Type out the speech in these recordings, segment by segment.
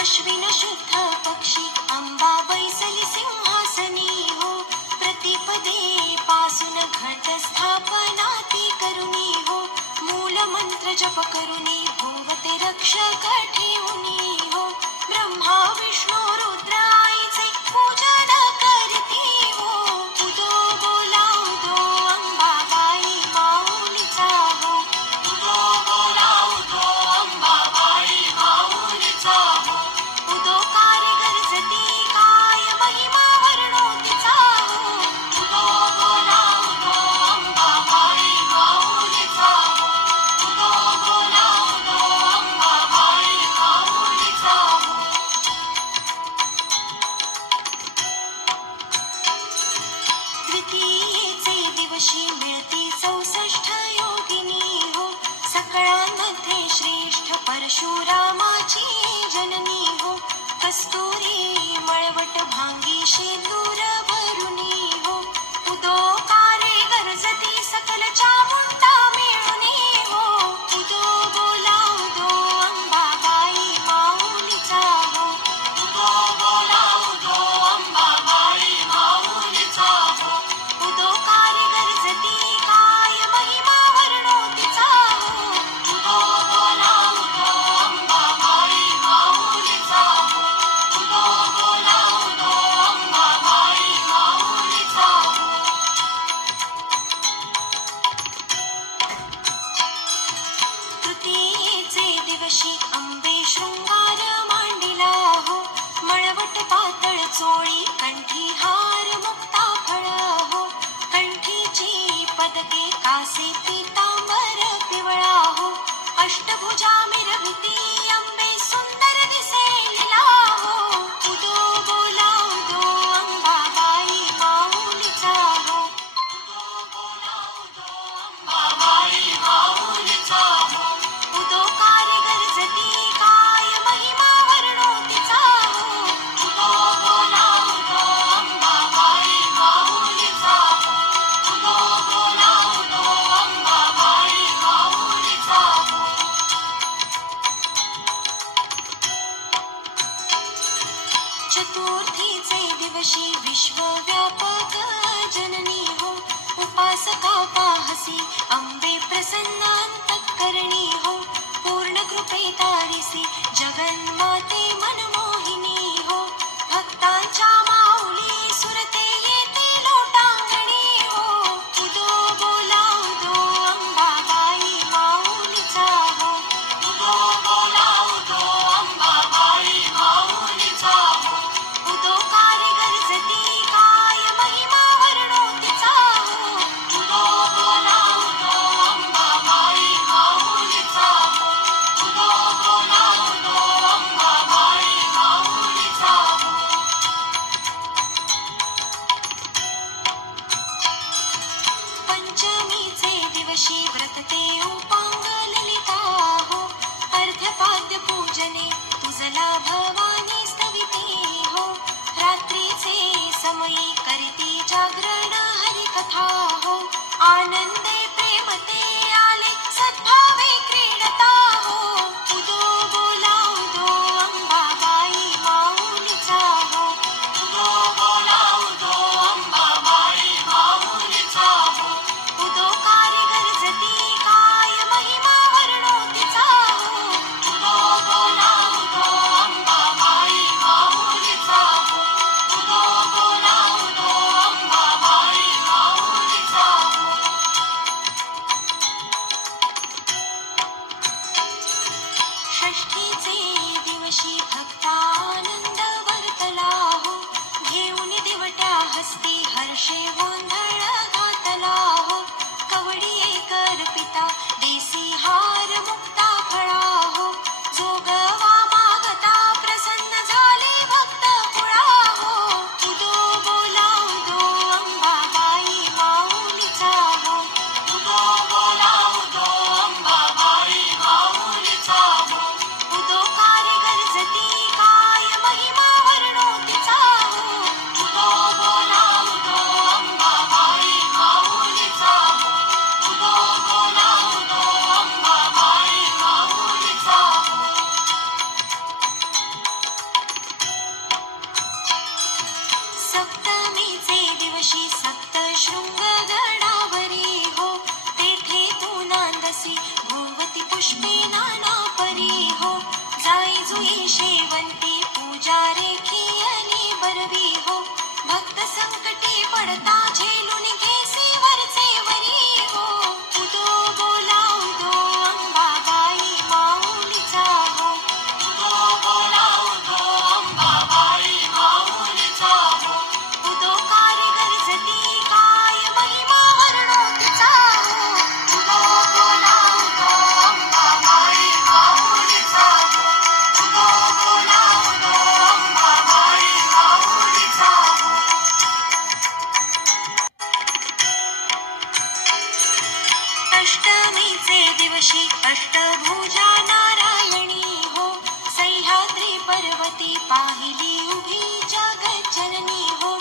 अश्विन शुद्ध पक्षी अंबा बैसली सिंहासनी हो. प्रतिपदे पासून घट स्थापना ती करुणी हो. मूल मंत्र जप करुणी भोवते रक्षक ठेवुनी हो. ब्रह्मा विष्णू रुद्र आईचे पूजन करती हो. उदो बोला उदो अंबाबाई माऊलीचा हो. उदो बोला उदो अंबाबाई माऊलीचा हो. उदो कार्य गरजती काय महिमा वर्णो तिचा हो. उदो बोला उदो अंबाबाई माऊलीचा हो. उदो बोला उदो अंबाबाई माऊलीचा हो. द्वितीयेचे दिवशी मिळती 64 योगिनी हो. सकळांमध्ये श्रेष्ठ परशुरामाची जननी हो. कस्तुरी मळवट भांगी शेंदूर भरुनी हो. उदो कारे गरजती सकल चामुंडा मिळुनी हो. उदो बोला उदो अंबाबाई माऊलीचा हो. उदो बोला उदो अंबाबाई माऊलीचा हो. उदो कारे गरजती काय महिमा वर्णो तिचा हो. उदो बोला उदो अंबाबाई माऊलीचा हो. उदो बोला उदो अंबाबाई माऊलीचा हो. तृतीयेचे दिवशी अंबे शृंगार मांडिला हो. मळवट पातळ चोळी कंठी हार मुक्ता फळ हो. कंठीची पदके कासे पीतांबर पिवळा हो. अष्टभुजा मिरविती अंबे सुंदर दिसे लीला हो. उदो बोला उदो अंबाबाई माऊलीचा हो. उदो बोला उदो अंबाबाई माऊलीचा हो. उदो कार्य गरजती काय महिमा वर्णो तिचा हो. उदो बोला उदो अंबाबाई माऊलीचा हो. उदो बोला उदो अंबाबाई माऊलीचा हो. दिवशी अष्टभुजा नारायणी हो सह्याद्री पर्वती पाहिली उभी जगज्जननी हो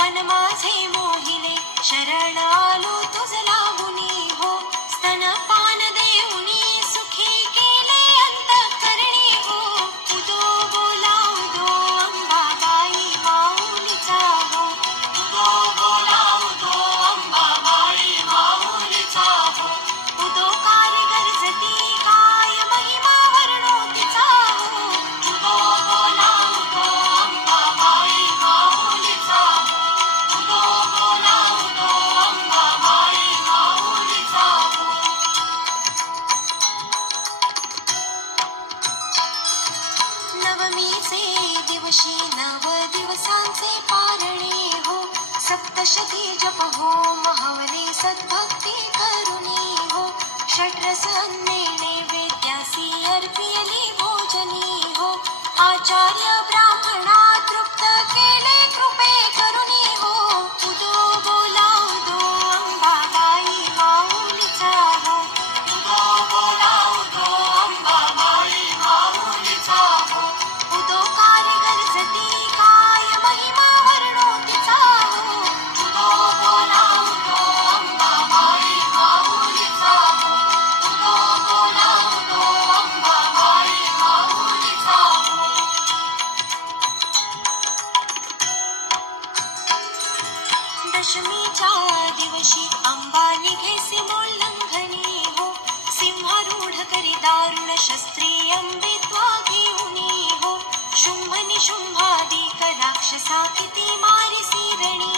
मन माझे मोहिले शरण आलो तुझ लागुनी हो स्तनपान देऊनी सुखी केले अंतःकरणी हो उदो बोला उदो अंबाबाई माऊलीचा हो उदो बोला उदो अंबाबाई माऊलीचा हो उदो कार्य गरजती काय महिमा वर्णो तिचा हो उदो बोला उदो अंबाबाई माऊलीचा हो उदो बोला उदो अंबाबाई माऊलीचा हो नवमीचे दिवशी नव दिवसांचे पारणे हो सप्तशती जप हो महवले सद्भक्ती करुणी हो षड्रस अन्ने नैवेद्यासी अर्पियली भोजनी हो आचार्य ब्राह्मणा तृप्त केले कृपे करुणी हो उदो बोला उदो अंबाबाई माऊलीचा हो उदो बोला उदो अंबाबाई माऊलीचा हो उदो कार्य गरजती काय महिमा वर्णो तिचा हो उदो बोला उदो अंबाबाई माऊलीचा हो उदो बोला उदो अंबाबाई माऊलीचा हो दशमीच्या दिवशी अंबा निघेसी मोल्लंघनी हो सिंहारूढ करी दारुण शस्त्री अंबित्वा घेऊनी हो शुंभ निशुंभादिक राक्षसा किती मारिसी रणी